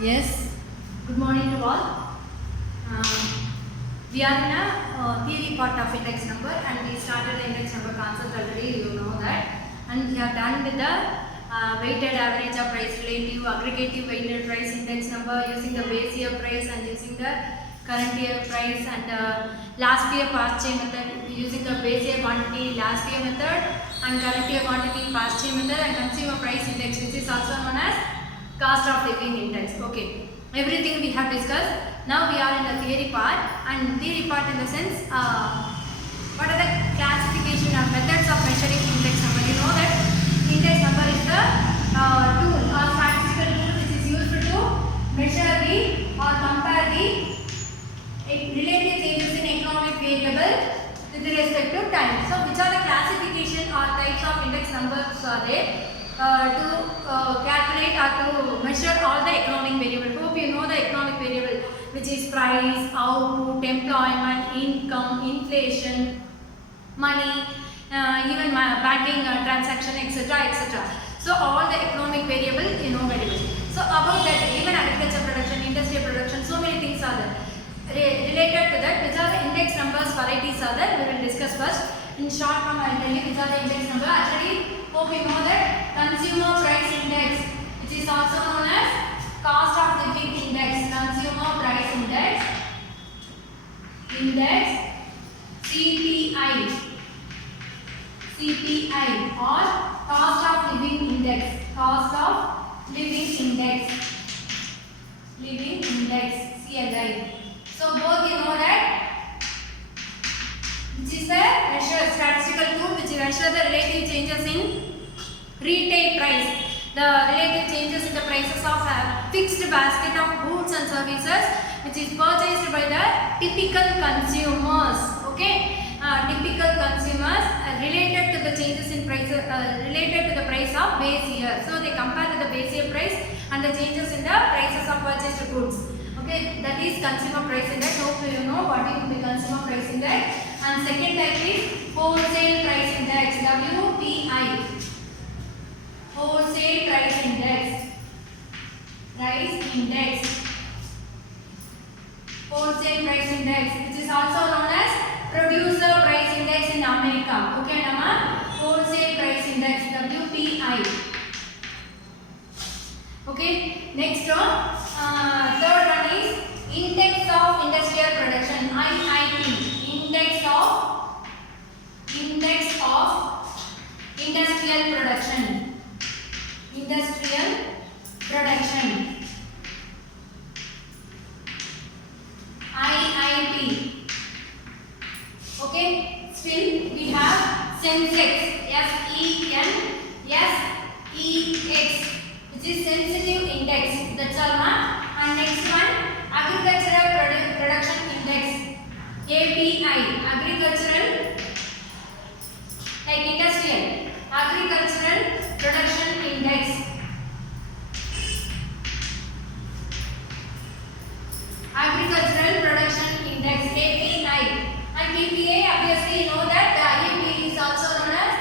Yes, good morning to all. We are in a theory part of index number and we started the index number concept already, you know that. And we have done with the weighted average of price relative, aggregative weighted price index number using the base year price and using the current year price and last year past year method using the base year quantity last year method and current year quantity past year method and consumer price index, which is also known as cost of living index. Okay, everything we have discussed. Now we are in the theory part, and theory part in the sense what are the classification and methods of measuring index number. You know that index number is the tool or statistical tool which is used to measure the or compare the relative changes in economic variable with respect to time. So which are the classification or types of index numbers are there to calculate or to measure all the economic variable. Hope you know the economic variable, which is price, output, employment, income, inflation, money, even banking transaction, etc., etc. So all the economic variable, you know very well. So about that, even agriculture production, industrial production, so many things are there. Related to that, which are the index numbers varieties are there, we will discuss first. In short form, I will tell you which are the index number. Actually, hope you know that consumer price index, which is also known as cost of living index, consumer price index, CPI, or cost of living index, CLI. So both you know that which is the statistical tool which measure the relative changes in retail price, the relative changes in the prices of a fixed basket of goods and services which is purchased by the typical consumers. Okay, typical consumers related to the changes in prices, related to the price of base year. So they compare the base year price and the changes in the prices of purchased goods. Okay, that is consumer price index. Hope you know what is the consumer price index. And second type is wholesale price index, WPI. Wholesale price index. Wholesale price index, which is also known as producer price index in America. Okay, Nama? Wholesale price index, WPI. Okay, next one. Third one is index of industrial production, IIP. Index of industrial production. IIP. Okay, still we have Sensex, SENSEX, which is sensitive index. That's all, ma. And next one, agricultural production index, API. Agricultural, like industrial, agricultural production index. Agricultural production index, API. And PPA, obviously you know that IEP is also known as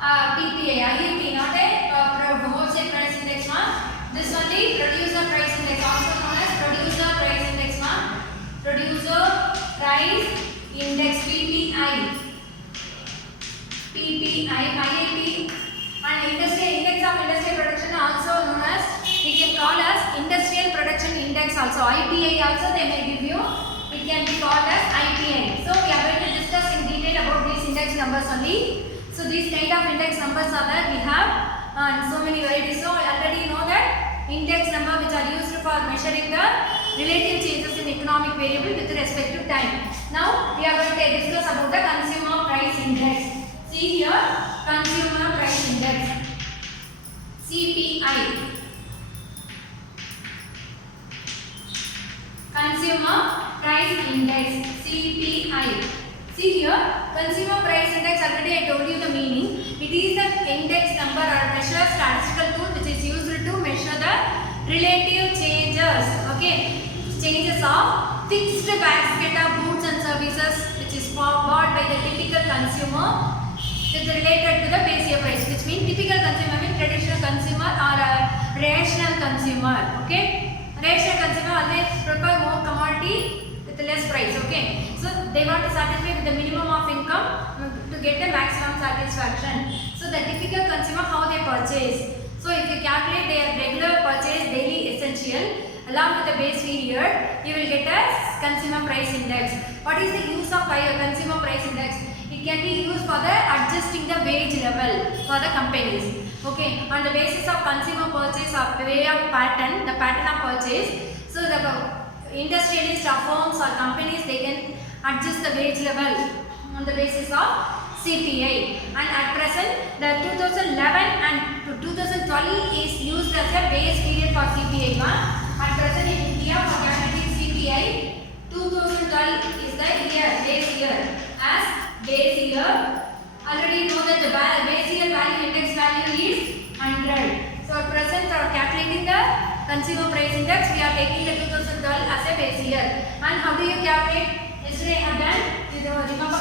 PPA. IEP, not a wholesale price index, ma. This one is producer price index, also known as producer price index, ma. Producer price index, PPI. IIP. And industrial index of industrial production also known as, we can call as industrial production index also. IPI also they may give you. It can be called as IPI. So we are going to discuss in detail about these index numbers only. So these kind of index numbers are there. We have and so many varieties. So already know that index number which are used for measuring the relative changes in economic variable with respect to time. Now we are going to discuss about the consumer price index. See here, consumer price index, CPI. Consumer price index, CPI. See here, consumer price index, already I told you the meaning. It is the index number or measure statistical tool which is used to measure the relative changes, okay, changes of fixed basket of goods and services which is bought by the typical consumer with related to the base year price, which means typical consumer means traditional consumer or a rational consumer. Okay, Rational consumer always prefer more commodity with less price. Okay, so they want to satisfy with the minimum of income to get the maximum satisfaction. So the typical consumer, how they purchase. So if you calculate their regular purchase daily essential along with the base period, you will get a consumer price index. What is the use of consumer price index? It can be used for the adjusting the wage level for the companies. Okay, on the basis of consumer purchase of way of pattern, the pattern of purchase. So the industrialists or firms or companies, they can adjust the wage level on the basis of CPI. And at present, the 2011 and to 2012 is used as a base period for CPI. At present in India, for calculating CPI, 2012 is the year, base year. As base year, already know that the base year value index value is 100. So at present for calculating the consumer price index, we are taking the 2012 as a base year. And how do you calculate? Yesterday I have done. Remember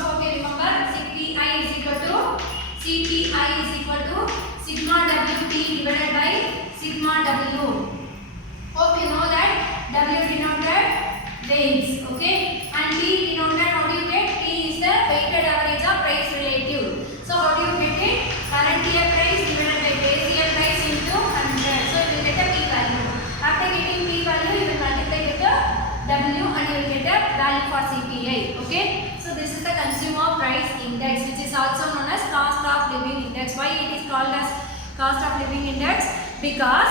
CPI is equal to sigma WT divided by sigma W. Hope you know that W denoted weights. Okay, and T denoted, how do you get? T is the weighted average of price relative. So how do you get it? Current year price divided by base year price into 100. So you will get a P value. After getting P value, you will multiply with the W and you will get a value for CPI. Okay. So this is the consumer price index, which is also known as cost of living index. Why it is called as cost of living index? Because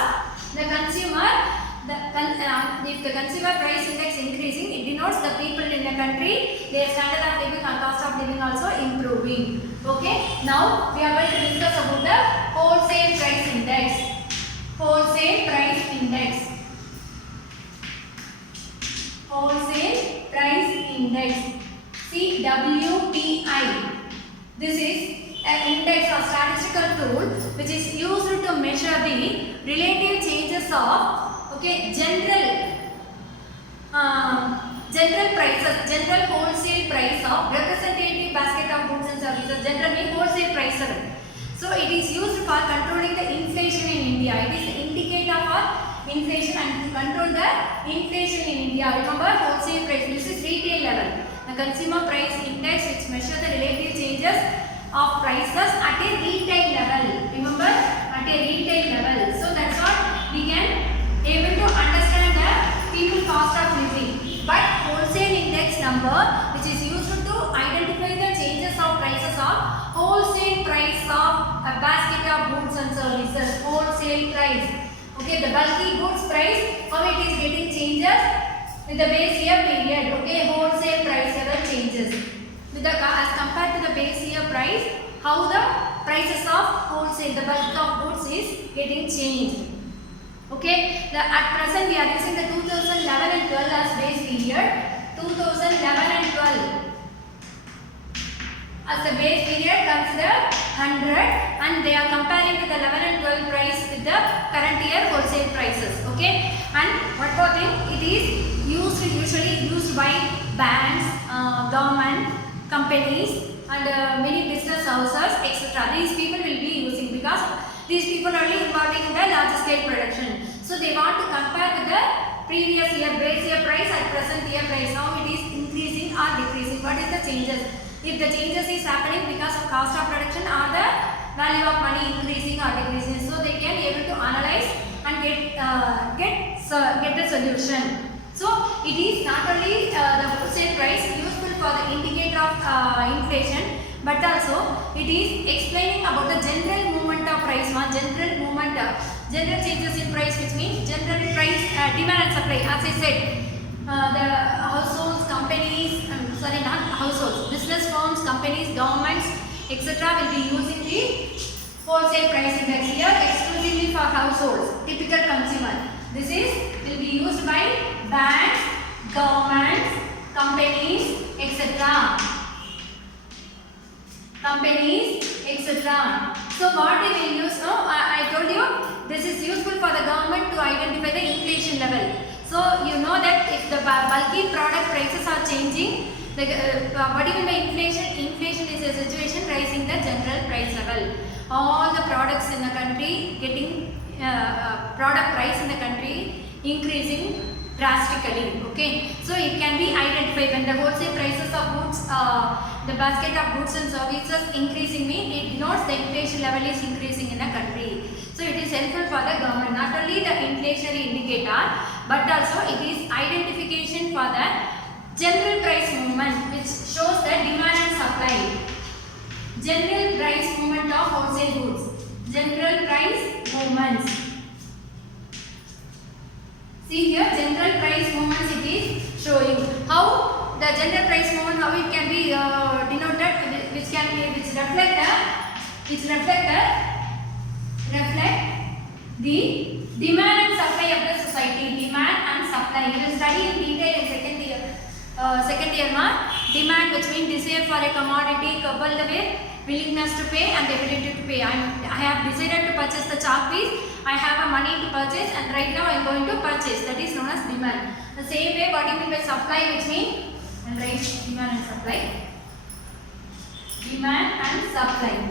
the consumer, if the consumer price index increasing, it denotes the people in the country, their standard of living and cost of living also improving. Okay. Now we are going to discuss about the wholesale price index. Wholesale price index. Wholesale price index. CWPI. This is an index or statistical tool which is used to measure the relative changes of general prices, general wholesale price of representative basket of goods and services. Generally wholesale price. So it is used for controlling the inflation in India. It is the indicator for inflation and to control the inflation in India. Remember wholesale price. This is retail level. The consumer price index which measures the relative changes of prices at a retail level. Remember, at a retail level. So that's what we can able to understand the people cost of living. But wholesale index number, which is used to identify the changes of prices of wholesale price of a basket of goods and services. Wholesale price. Okay, the bulky goods price, how it is getting changes with the base year period. Okay, wholesale price level changes. With the, as compared to the base year price, how the prices of wholesale, the bulk of goods is getting changed. Okay, at present we are using the 2011 and 12 as base period. 2011 and 12 as the base period, consider 100, and they are comparing with the 11 and 12 price with the current year wholesale prices. Okay, and one more thing, it is usually used by banks, government, companies, and many business houses, etc. These people will be using because these people are only involved in the large scale production. So they want to compare with the previous year base year price and present year price. Now it is increasing or decreasing. What is the changes? If the changes is happening because of cost of production or the value of money increasing or decreasing, so they can able to analyze and get the solution. So it is not only the wholesale price useful for the indicator of inflation, but also it is explaining about the general movement of price. General changes in price, which means general price demand and supply. As I said, the households, companies, not households, business firms, companies, governments, etc. will be using the wholesale price index here exclusively for households, typical consumer. This will be used by banks, governments, companies, etc. So what they will use? I told you this is useful for the government to identify the inflation level. So you know that if the bulky product prices are changing, what do you mean by inflation? Inflation is a situation rising the general price level. All the products in the country getting product price in the country increasing drastically. Okay, so it can be identified when the wholesale prices of goods, the basket of goods and services increasing, it denotes the inflation level is increasing in a country. So it is helpful for the government, not only the inflationary indicator, but also it is identification for the general price movement, which shows the demand and supply. General price movement of wholesale goods. General price movements. See here, general price movements it is showing. How the general price movement, how it can be denoted, which reflect the demand and supply of the society. Demand and supply. You will study in detail in second year mark. Demand, which means desire for a commodity coupled with willingness to pay and ability to pay. I have decided to purchase the chalk piece. I have a money to purchase, and right now I am going to purchase. That is known as demand. The same way, what do you mean by supply, which means, and write demand and supply. Demand and supply.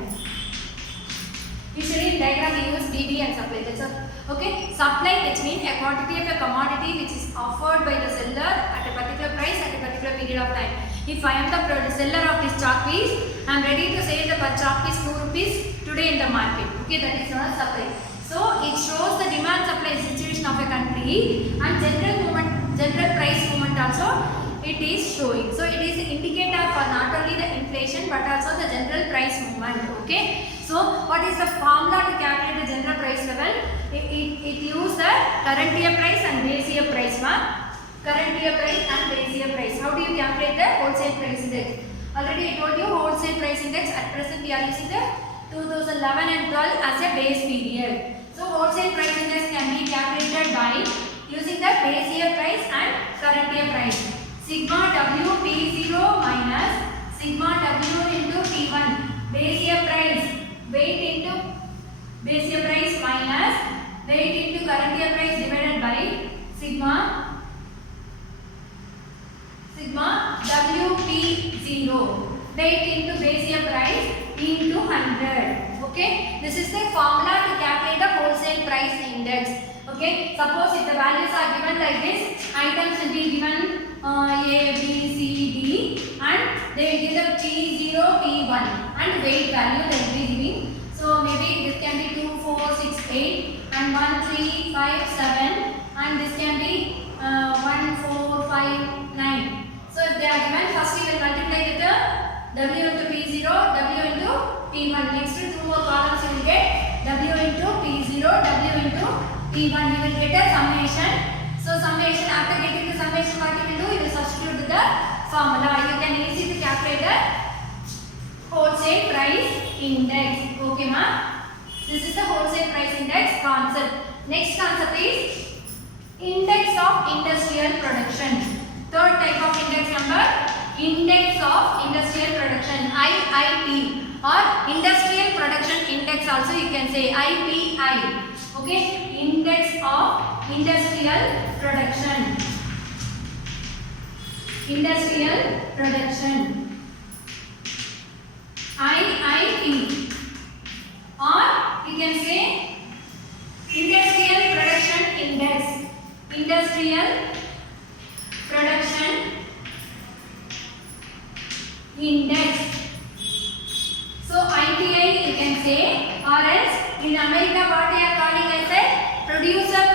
Usually in diagram we use DD and supply. That's all. Okay. Supply, which means a quantity of a commodity which is offered by the seller at a particular price at a particular period of time. If I am the seller of this chalk piece, I am ready to sell the chalk piece 2 rupees today in the market. Okay, that is known as supply. So it shows the demand supply situation of a country, and general price movement also it is showing. So it is an indicator for not only the inflation but also the general price movement. Okay. So what is the formula to calculate the general price level? It uses the current year price and base year price. Current year price and base year price. How do you calculate the wholesale price index? Already I told you wholesale price index. At present we are using the 2011 and 12 as a base period. So wholesale price index can be calculated by using the base year price and current year price. Sigma W P0 minus sigma W into P1. Base year price. Weight into base year price minus weight into current year price divided by sigma WP0. Weight into base year price into 100. Okay. This is the formula to calculate the wholesale price index. Okay. Suppose if the values are given like this, items will be given A, B, C, D, and they will give the P0, P1 and weight value they will be giving. So maybe this can be 2, 4, 6, 8 and 1, 3, 5, 7 and this can be 1, 4, 5, 9. So if they are given, first we will multiply with the W into P0, W into P1. Next to 2 more columns you will get W into P0, W into P1. You will get a summation. So summation, after getting the summation, what you will do? You will substitute the formula. You can easily calculate the wholesale price index. Okay, ma? This is the wholesale price index concept. Next concept is index of industrial production. Third type of index number, index of industrial production, IIP, or industrial production index also you can say IPI. Okay, index of industrial production. Industrial production, IIP, or you can say industrial production index. Industrial production index. So IPI you can say, or else in America what they are calling as a producer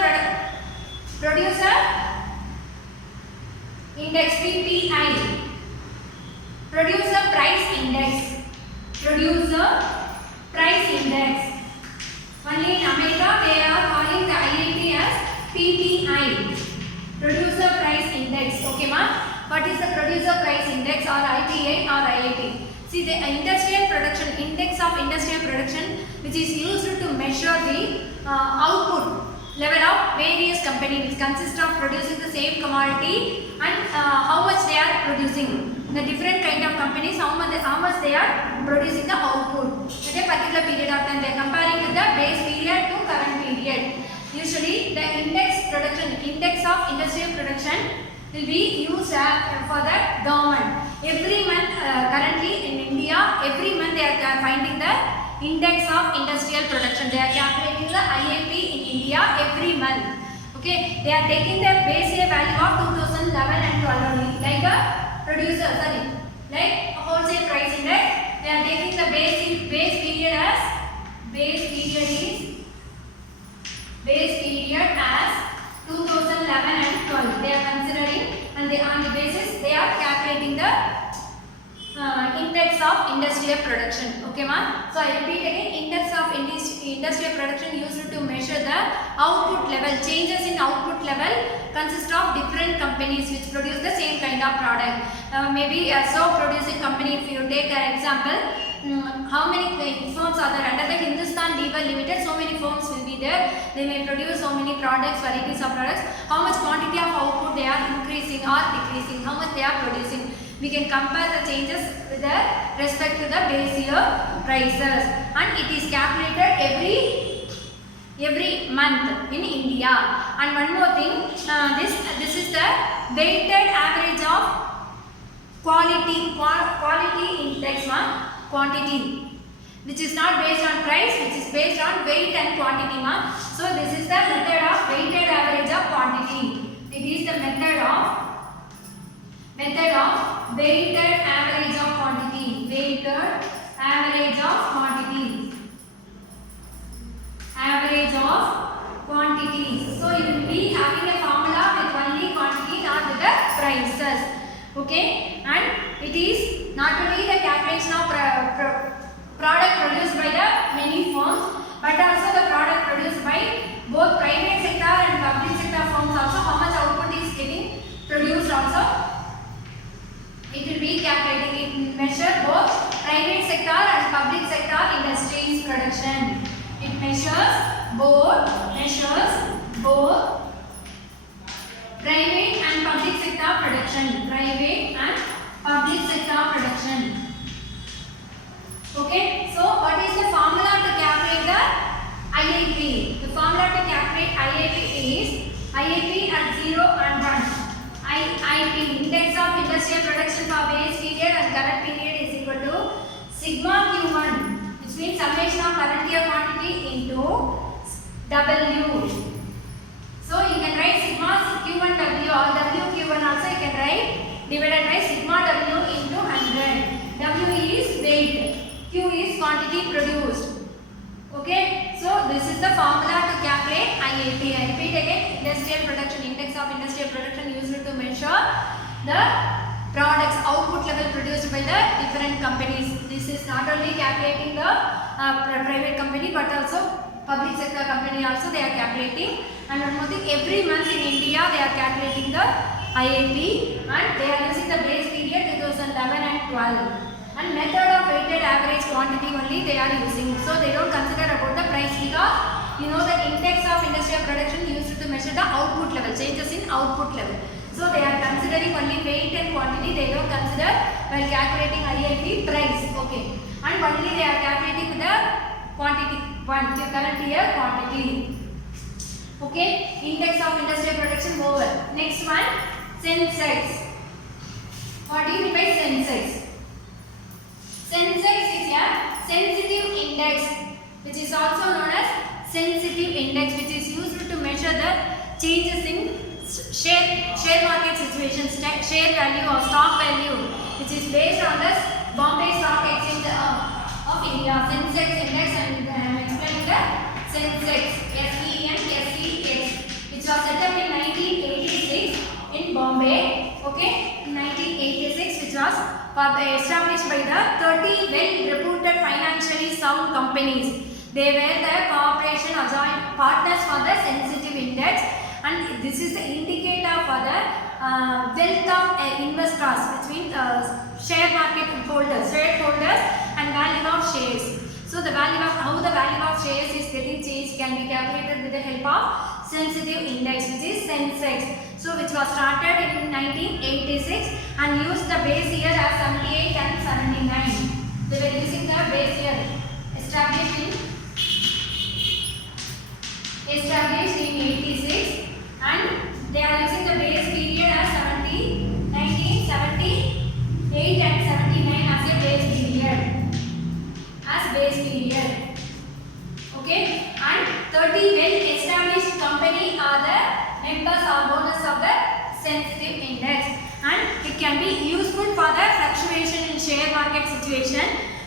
index, PPI. Producer price index. Producer price index. Only in America they are calling the IIP as PPI. Producer price index. Okay, ma? What is the producer price index or IPI or IIP? See, the industrial production index of industrial production, which is used to measure the output level of various companies, which consists of producing the same commodity and how much they are producing. The different kind of companies, how much they are producing the output at a particular period of time. They are comparing with the base period to current period. Usually, the index of industrial production will be used for the government. Every month, currently in India, every month they are finding the index of industrial production. They are calculating the IIP in India every month. Okay, they are taking the base year value of 2011 and 12 only, like a producer, sorry, like a wholesale price index. They are taking the base period as base period as 2011 and 12. They are considering, and they on the basis they are calculating the index of industrial production. Okay, ma. So I repeat again, index of industrial production used to measure the output level. Changes in output level consist of different companies which produce the same kind of product. Maybe a soap producing company, if you take an example, how many firms are there under the Hindustan Lever Limited? So many firms will be there. They may produce so many products, varieties of products. How much quantity of output they are increasing or decreasing? How much they are producing? We can compare the changes with the respect to the base year prices, and it is calculated every month in India. And one more thing, this is the weighted average of quality index, quantity, which is not based on price, which is based on weight and quantity, ma. So this is the method of weighted average of quantity. It is the method of weighted average of quantity. Weighted average of quantity. Average of quantity. So you will be having a formula with only quantity, not with the prices. Okay, and it is not only the calculation of product produced by the many firms, but also the product produced by both private sector and public sector firms. Also, how much output is getting produced also. It will be calculating. It measures both private sector and public sector industries production. It measures both private and public sector production. Private and public sector production. Okay. So what is the formula to calculate the IIP? The formula to calculate IIP is IIP at 0 and 1. IIP, index of industrial production for base period and current period, is equal to sigma Q1, which means summation of current year quantity into W. So you can write sigma Q1W or WQ1 also you can write, divided by sigma W into 100. W is weight, Q is quantity produced. Okay, so this is the formula to calculate IIP. I repeat again, industrial production, index of industrial production used to measure the products output level produced by the different companies. This is not only calculating the private company, but also public sector company also they are calculating. And one more thing, every month in India they are calculating the IIP, and they are using the base period 2011 and 12. And method of weighted average quantity only they are using. So they don't consider about the price, because you know the index of industrial production used to measure the output level, changes in output level. So they are considering only weight and quantity. They don't consider while calculating IIP price. Okay. And only they are calculating the quantity, current year quantity. Okay. Index of industrial production over. Next one, Sensex. What do you mean by Sensex? Sensex is a sensitive index, which is also known as sensitive index, which is used to measure the changes in share market situations, share value or stock value, which is based on the Bombay Stock Exchange of India. Sensex index, and I am explaining the Sensex, SENSEX, which was set up in 1986 in Bombay. Okay, in 1986, which was established by the 30 well-reputed financially sound companies. They were the cooperation or joint partners for the sensitive index, and this is the indicator for the wealth of investors, between share market holders, shareholders, and value of shares. So the value of how the value of shares is getting changed can be calculated with the help of sensitive index, which is Sensex. So which was started in 1986 and used the base year as 78 and 79. They were using the base year established in 86, and they are using the base period as 1978 and 79 as a base period. Okay, and 30 well established company are the sensitive index, and it can be useful for the fluctuation in share market situation.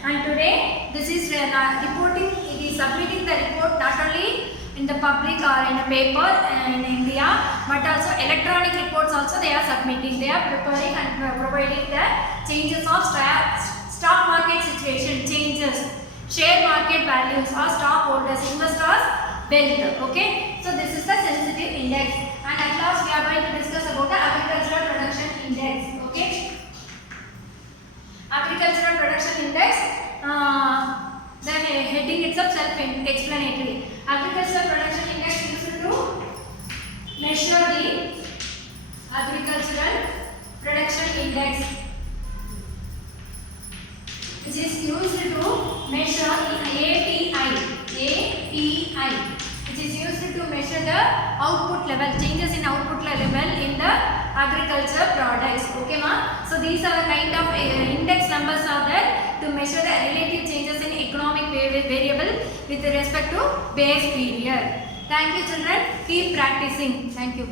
And today this is reporting, it is submitting the report not only in the public or in a paper in India, but also electronic reports also they are submitting. They are preparing and providing the changes of stock market situation, changes, share market values or stockholders, investors, wealth. Okay, so this is the sensitive index, and at last we are going to discuss about the agricultural production index. Okay, agricultural production index. The heading itself self-explanatory. Agricultural production index used to measure the agricultural production index, which is used to measure API, which is used to measure the output level, changes in output level in the agriculture products. Okay, ma? So these are the kind of index numbers are there to measure the relative changes in economic variable with respect to base period. Thank you, children. Keep practicing. Thank you.